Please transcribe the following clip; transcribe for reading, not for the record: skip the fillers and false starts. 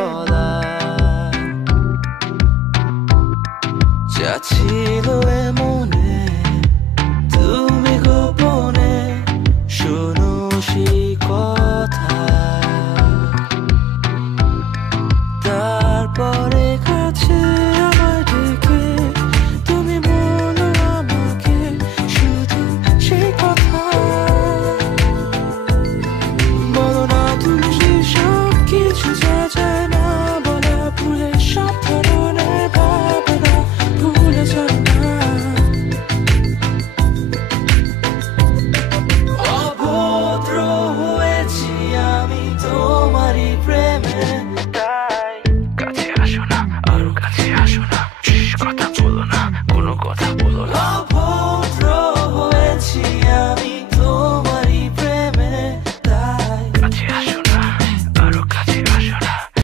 বলা যা ছিল মনে তুমি গোপনে শোনো সেই কথা তারপরে কাছে আমায় ডেকে তুমি বলো আমাকে শুধু সেই কথা বলো না তুমি সব কিছু যা চায় না